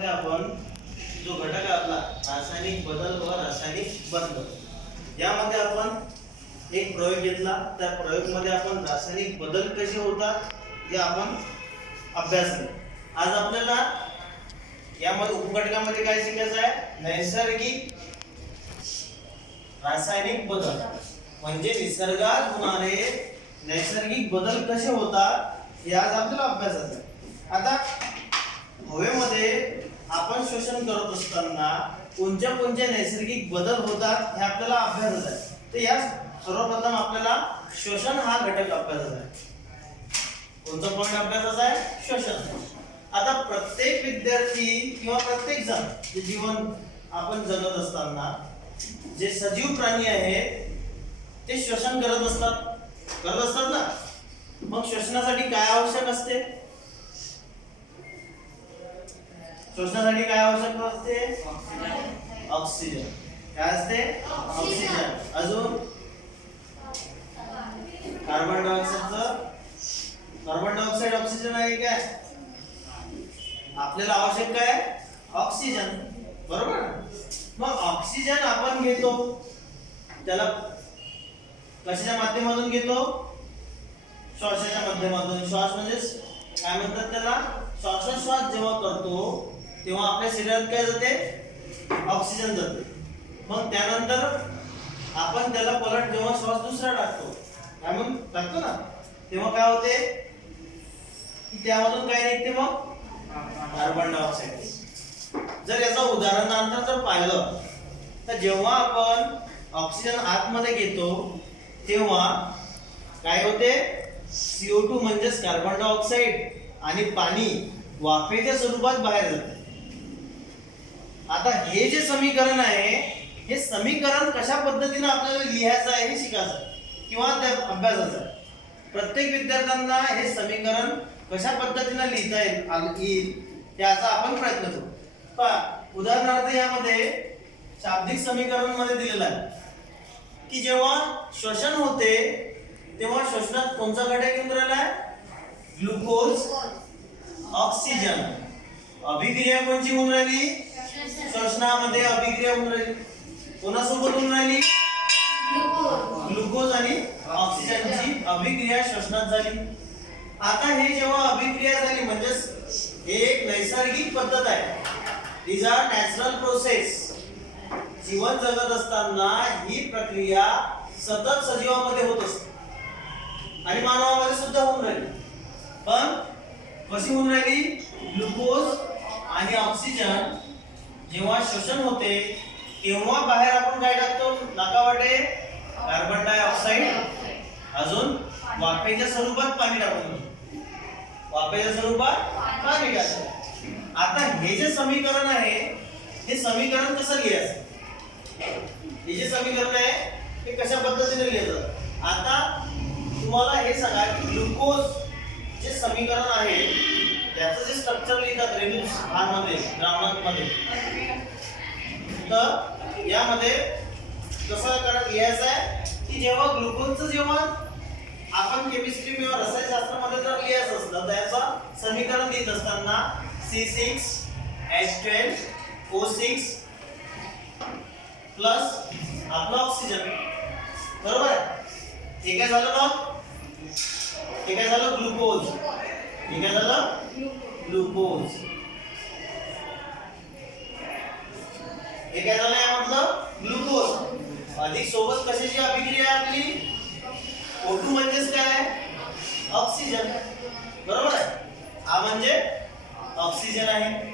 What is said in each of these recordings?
मध्ये आपण जो घटक आहे आपला रासायनिक बदल व रासायनिक बंद. यामध्ये आपण एक प्रयोग घेतला. त्या प्रयोगमध्ये आपण रासायनिक बदल कसे होतात हे आपण अभ्यासले आज आपल्याला यामध्ये उपघटकामध्ये काय शिकायचं आहे? नैसर्गिक रासायनिक बदल. म्हणजे निसर्गात होणारे नैसर्गिक बदल कसे होतात हे आज आपल्याला अभ्यासाचं आहे. आता हवेमध्ये आपण शोषण करत असताना कोणत्या कोणत्या नैसर्गिक बदल होतात हे आपल्याला अभ्यासच आहे. तर या सर्वप्रथम आपल्याला श्वसन हा घटक अभ्यासाचा आहे. कोणता पॉईंट अभ्यासाचा आहे? श्वसन आता प्रत्येक विद्यार्थी किंवा प्रत्येक जण जे जीवन आपण जगत असताना जे सजीव प्राणी आहेत ते श्वसन करत असतात. करत असतात ना? मग श्वसनासाठी काय आवश्यक असते? श्वसनासाठी काय आवश्यक असते? ऑक्सिजन. काय असते? ऑक्सिजन. अजून? कार्बन डायऑक्साईडचं? कार्बन डायऑक्साईड ऑक्सिजन आहे काय? आपल्याला आवश्यक काय? ऑक्सिजन. बरोबर? मग ऑक्सिजन आपण घेतो. त्याला कशाच्या माध्यमातून घेतो? श्वासाच्या माध्यमातून. श्वास म्हणजे काय म्हणतात त्याला? श्वासोश्वास जेव्हा करतो तेव्हा आपल्या शरीरात काय जाते? ऑक्सिजन जाते. मग त्यानंतर आपण त्याला पलट जेव्हा श्वास दुसरा टाकतो काय म्हणून टाकतो ना? तेव्हा काय होते? की त्यामधून काय निघते मग? कार्बन डायऑक्साईड जर याचा उदाहरणार्थ जर पाहिलं तर जेव्हा आपण ऑक्सिजन आतमध्ये घेतो तेव्हा काय होते? सीओ टू म्हणजेच कार्बन डायऑक्साईड आणि पाणी वाफेच्या स्वरूपात बाहेर जाते. आता हे जे समीकरण आहे हे समीकरण कशा पद्धतीने आपल्याला लिहायचं आहे हे शिकायचं आहे. किंवा त्या अभ्यासाचं आहे. प्रत्येक विद्यार्थ्यांना हे समीकरण कशा पद्धतीनं लिहिता येईल येईल त्याचा आपण प्रयत्न करू पहा उदाहरणार्थ यामध्ये शाब्दिक समीकरणमध्ये दिलेलं आहे की जेव्हा श्वसन होते तेव्हा श्वसनात कोणता घटक येऊन राहिला आहे ग्लुकोज ऑक्सिजन अभिक्रिया कोणची होऊन राहिली श्वसनामध्ये अभिक्रिया होऊन राहिली. कोणासोबत होऊन राहिली? ग्लुकोज आणि ऑक्सिजनची अभिक्रिया श्वसनात झाली. आता हे जेव्हा अभिक्रिया झाली म्हणजेच हे एक नैसर्गिक पद्धत आहे. इज आर नॅचरल प्रोसेस जीवन जगत असताना ही प्रक्रिया सतत सजीवामध्ये होत असते. आणि मानवामध्ये सुद्धा होऊन राहिली. पण कशी होऊन राहिली? ग्लुकोज आणि ऑक्सिजन जेव्हा शोषण होते तेव्हा बाहेर आपण काय टाकतो? नाकावाटे कार्बन डायऑक्साईड अजून वाफेच्या स्वरूपात पाणी टाकून वाफेच्या स्वरूपात पाणी टाकतो. आता हे जे समीकरण आहे हे समीकरण कसं लिहायचं? हे जे समीकरण आहे हे कशा पद्धतीने लिहायचं? आता तुम्हाला हे सांगा की ग्लुकोज जे समीकरण आहे त्याचं जे स्ट्रक्चर लिहितात रेणू भागमध्ये द्रावणामध्ये तर यामध्ये कसं करत लिहायचं आहे की जेव्हा ग्लुकोजचं जेव्हा आपण केमिस्ट्री किंवा रसायनशास्त्रामध्ये जर लिहायचं असलं तर याचं समीकरण लिहित असताना C six H twelve O six plus आपलं ऑक्सिजन बरोबर? आहे हे काय झालं मग हे काय झालं? ग्लुकोज हे काय झालं ग्लुकोज हे काय झालं यामधलं? ग्लुकोज अधिक सोबत कशाची अभिक्रिया आपली? ओटू म्हणजेच काय? ऑक्सिजन बरोबर आहे? हा म्हणजे ऑक्सिजन आहे.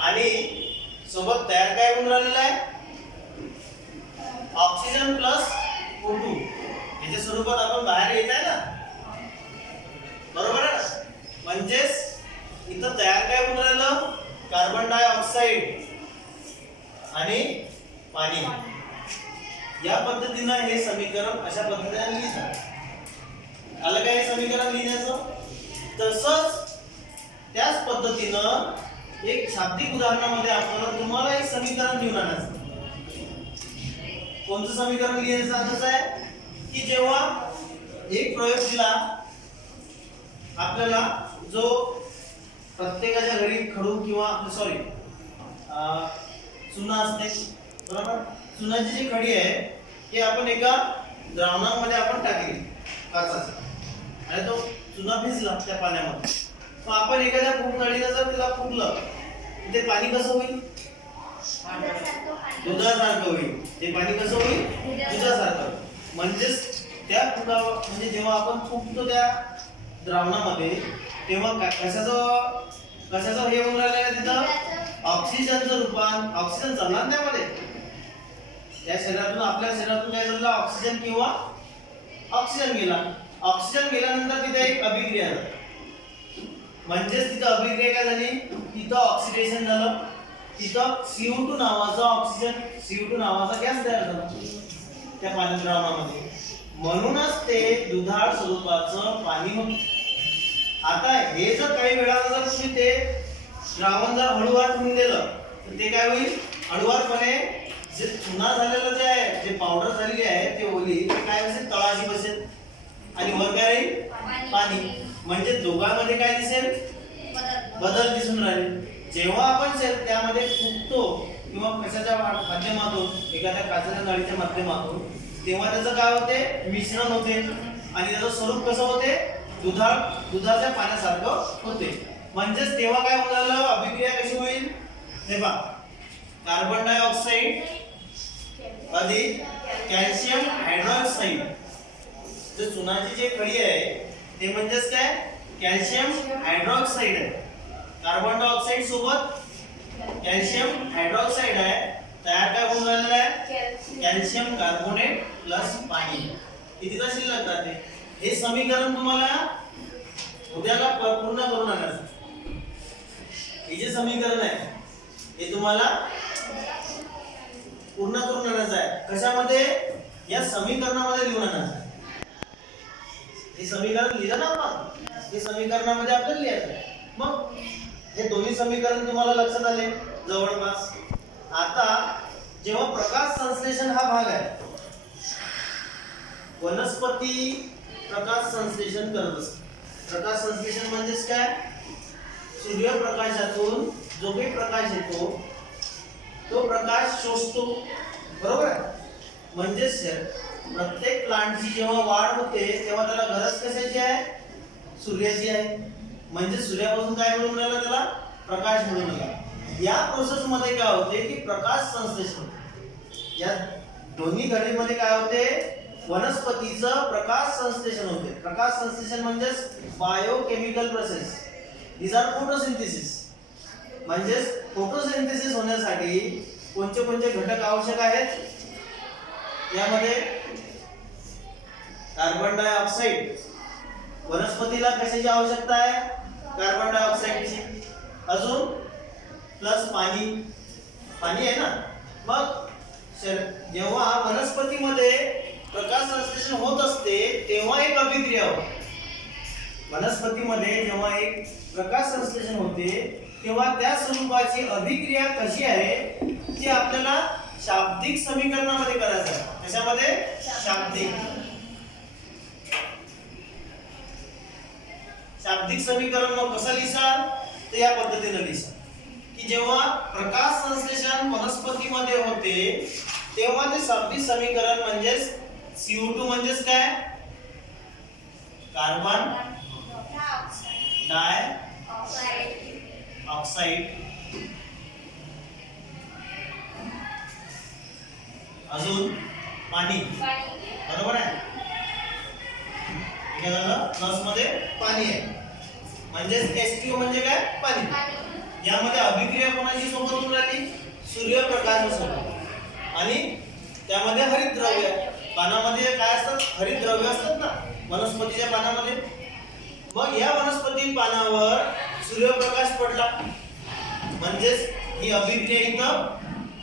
आणि सोबत तयार काय होऊन राहिलेलं आहे? ऑक्सिजन प्लस O2 याच्या स्वरूपात आपण बाहेर येत आहे ना? बरोबर आहे ना? म्हणजेच इथं तयार काय होऊन राहिलं? कार्बन डायऑक्साईड आणि पाणी. या पद्धतीनं हे समीकरण अशा पद्धतीने लिहितात आलं काय हे समीकरण लिहिण्याचं? तसंच त्याच पद्धतीनं एक शाब्दिक उदाहरणामध्ये आपण तुम्हाला एक समीकरण लिहून आणायचं कोणतं समीकरण लिहायचं कसं आहे की जेव्हा एक प्रयोग दिला आपल्याला जो प्रत्येकाच्या घरी खडू किंवा सॉरी चुना असते बरोबर? चुनाची जी खडी आहे ती आपण एका द्रावणामध्ये आपण टाकली काचाचा. आणि तो चुना भिजला त्या पाण्यामध्ये. मग आपण एखाद्या फुगनळीनं जर त्याला फुगलं ते पाणी कसं होईल? दुधासारखं होईल. ते पाणी कसं होईल? दुधासारखं. म्हणजेच त्या फुगा म्हणजे जेव्हा आपण फुगतो त्या द्रावणामध्ये तेव्हा कशाचं कशाचं हे होऊन राहिलं तिथं? ऑक्सिजनचं रूपान ऑक्सिजन चालणार नाही मध्ये त्या शरीरातून आपल्या शरीरातून काय झालं ऑक्सिजन किंवा ऑक्सिजन गेला. ऑक्सिजन गेल्यानंतर तिथे एक अभिक्रिया झाली. म्हणजेच तिथं अभिक्रिया काय झाली? तिथं ऑक्सिडेशन झालं. तिथं सीओ टू नावाचा ऑक्सिजन सीओ टू नावाचा गॅस तयार झाला. त्या पाणी द्रावणामध्ये. म्हणूनच ते दुधाळ स्वरूपाचं पाणी होतं. आता हे जर काही वेळाला जर तुम्ही ते द्रावण जर हळूवार ठेवून दिलं तर ते काय होईल? हळूवारपणे जे चुना झालेलं जे आहे जे पावडर झालेली आहे ते ओली ते काय बसेल तळाशी बसेल. आणि वर काय राहील? पाणी. म्हणजे दोघांमध्ये काय दिसेल? बदल दिसून राहिले. जेव्हा आपण त्यामध्ये फुटतो किंवा कशाच्या माध्यमातून एखाद्या काचेच्या नळीच्या माध्यमातून तेव्हा त्याचं काय होते? मिश्रण होते. आणि त्याचं स्वरूप कसं होते? दुधा दुधाच्या पाण्यासारखं होते. म्हणजेच तेव्हा काय होणार? अभिक्रिया कशी होईल? हे बा कार्बन डायऑक्साईड अधिक कॅल्शियम हायड्रॉक्साईड जे चुनाची जे खडी आहे ते म्हणजेच काय? कॅल्शियम हायड्रॉक्साईड आहे. कार्बन डायऑक्साईड सोबत कॅल्शियम हायड्रॉक्साईड आहे. तयार काय होऊन राहिलेलं आहे? कॅल्शियम. कार्बोनेट प्लस पाणी. कितीचा शिल्लक राहते? हे समीकरण तुम्हाला उद्याला पूर्ण करून आणायचं हे जे समीकरण आहे हे तुम्हाला पूर्ण करून आणायचं आहे. कशामध्ये? या समीकरणामध्ये लिहून आणायचं आहे. हे समीकरण लिहिलं ना आपण? हे समीकरणामध्ये आपल्याला लिहायचं आहे. मग हे दोन्ही समीकरण तुम्हाला लक्षात आले? जवळपास. आता जेव्हा प्रकाश संश्लेषण हा भाग आहे वनस्पती प्रकाश संश्लेषण करत असते. प्रकाश संश्लेषण म्हणजेच काय? सूर्यप्रकाशातून जो काही प्रकाश येतो तो प्रकाश शोषतो. बरोबर आहे? म्हणजेच प्रत्येक प्लांटची जेव्हा वाढ होते तेव्हा त्याला गरज कशाची आहे? सूर्याची आहे. म्हणजे सूर्यापासून काय मिळून राहिलं त्याला? प्रकाश मिळून राहिला या प्रोसेस मध्ये काय होते की प्रकाश संश्लेषण होते. या दोन्ही घडीमध्ये काय होते? वनस्पतीचं प्रकाश संश्लेषण होते. प्रकाश संश्लेषण म्हणजेच biochemical process this are photosynthesis म्हणजेच फोटोसिंथेसिस होण्यासाठी कोणते कोणते घटक आवश्यक आहेत? यामध्ये कार्बन डायऑक्साईड वनस्पतीला कशाची आवश्यकता आहे? कार्बन डायऑक्साईडची अजून प्लस पाणी. पाणी आहे ना? मग जेव्हा वनस्पतीमध्ये प्रकाश संश्लेषण होत असते तेव्हा एक अभिक्रिया होते. वनस्पतीमध्ये जेव्हा एक प्रकाश संश्लेषण होते तेव्हा त्या स्वरूपाची अभिक्रिया कशी आहे ती आपल्याला शाब्दिक समीकरणामध्ये करायचं आहे. कशामध्ये? शाब्दिक. शाब्दिक समीकरण मग कसं लिहिसाल? तर या पद्धतीने लिहिसाल. की जेव्हा प्रकाश संश्लेषण वनस्पतीमध्ये होते तेव्हा ते शाब्दिक समीकरण म्हणजेच सीओ टू म्हणजेच काय? Carbon dioxide. अजून पाणी. बरोबर आहे? प्लसमध्ये पाणी आहे. म्हणजेच एस म्हणजे काय? पाणी. यामध्ये अभिक्रिया कोणाची सोबत होऊन राहिली? सूर्यप्रकाशासोबत आणि त्यामध्ये हरितद्रव्य. आहे. पानामध्ये काय असतात? हरितद्रव्य असतात ना? वनस्पतीच्या पानामध्ये. मग या वनस्पती पानावर सूर्यप्रकाश पडला. म्हणजेच ही अभिक्रिया इथं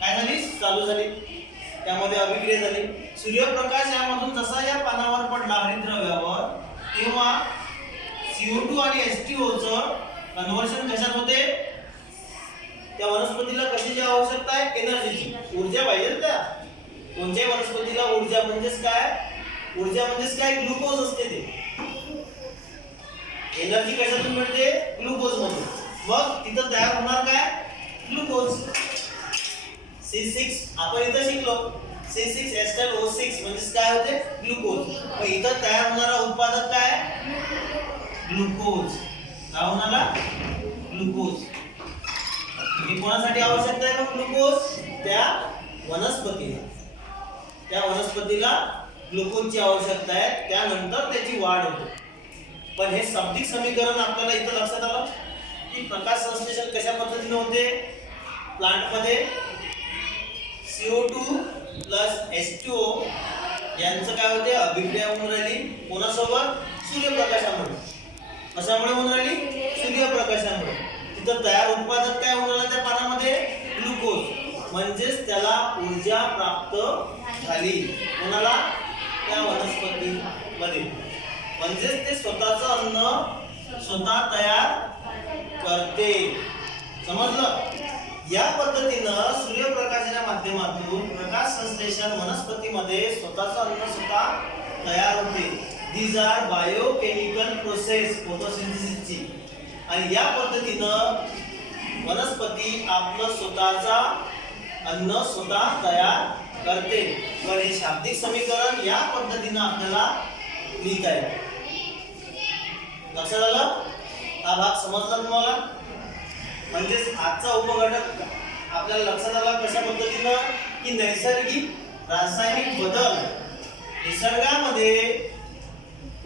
काय झाली? चालू झाली. त्यामध्ये अभिक्रिया झाली. सूर्यप्रकाश यामधून जसा या पानावर पडला हरितद्रव्यावर तेव्हा CO2 आणि एस टी ओचं कन्व्हर्शन कशात होते? त्या वनस्पतीला कशाची आवश्यकता आहे? एनर्जीची ऊर्जा पाहिजे ना त्या कोणत्याही वनस्पतीला ऊर्जा म्हणजेच काय? ऊर्जा म्हणजेच काय? ग्लुकोज असते ते. एनर्जी कशातून मिळते? ग्लुकोज मधून. मग तिथं तयार होणार काय? ग्लुकोज. सी सिक्स आपण इथं शिकलो. C six ester O six म्हणजे काय होते? ग्लुकोज. मग इथं तयार होणारा उत्पादक काय? ग्लुकोज. काय होणारा ग्लुकोज. हे कोणासाठी आवश्यक आहे मग ग्लुकोज? त्या वनस्पतीला. त्या वनस्पतीला ग्लुकोजची आवश्यकता आहे. त्यानंतर त्याची वाढ होते. पण हे शाब्दिक समीकरण आपल्याला इथं लक्षात आलं की प्रकाश संश्लेषण कशा पद्धतीने होते? प्लांटमध्ये CO2 plus S T O यांचं काय होते? अभिक्रिया होऊन राहिली. कोणासोबत? सूर्यप्रकाशामध्ये. कशामुळे होऊन राहिली? सूर्यप्रकाशामुळे. तिथं तयार उत्पादक काय होऊन राहिलं त्या पानामध्ये? ग्लुकोज. म्हणजेच त्याला ऊर्जा प्राप्त झाली. कोणाला? त्या वनस्पतीमध्ये. म्हणजेच ते स्वतःचं अन्न स्वतः तयार करते. समजलं? या पद्धतीनं सूर्यप्रकाशाच्या माध्यमातून प्रकाश संश्लेषण वनस्पतीमध्ये स्वतःचं अन्न स्वतः तयार होते. दीज आर बायोकेमिकल प्रोसेस फोटोसिंथेसिसची आणि या पद्धतीनं वनस्पती आपलं स्वतःचा अन्न स्वतः तयार करते. पण हे शाब्दिक समीकरण या पद्धतीनं आपल्याला लिहिता येईल. लक्षात आलं? हा भाग समजला तुम्हाला? म्हणजेच आजचा उपघटक आपल्याला लक्षात आला कशा पद्धतीनं? की नैसर्गिक रासायनिक बदल निसर्गामध्ये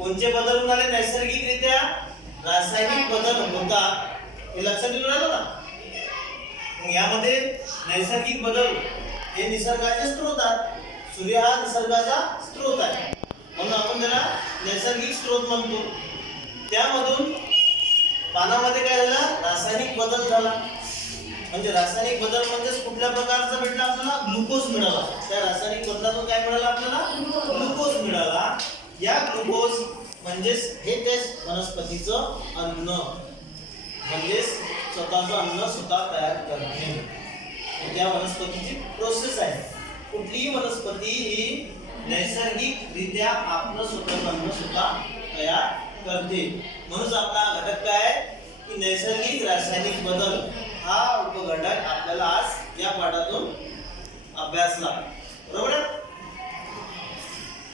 कोणते बदल आले नैसर्गिकरित्या रासायनिक बदल होतात हे लक्षात येऊन राहिलं ना मग यामध्ये नैसर्गिक बदल हे निसर्गाचे स्रोत आहेत. सूर्य हा निसर्गाचा स्रोत आहे. म्हणून आपण त्याला नैसर्गिक स्रोत म्हणतो. त्यामधून पानामध्ये काय झालं? रासायनिक बदल झाला. म्हणजे रासायनिक बदल म्हणजेच कुठल्या प्रकारचा भेटला आपल्याला? ग्लुकोज मिळाला. त्या रासायनिक बदलातून काय मिळालं आपल्याला? ग्लुकोज मिळाला. या ग्लुकोज म्हणजेच हे तेच वनस्पतीचं अन्न. म्हणजेच स्वतःचं अन्न स्वतः तयार करणे. त्या वनस्पतीची प्रोसेस आहे. कुठलीही वनस्पती ही नैसर्गिकरित्या आपलं स्वतःचं अन्न स्वतः तयार करते. म्हणूनच आपला घटक काय आहे? की नैसर्गिक रासायनिक बदल हा उपघटक आपल्याला आज या पाठातून अभ्यासला. बरोबर आहे?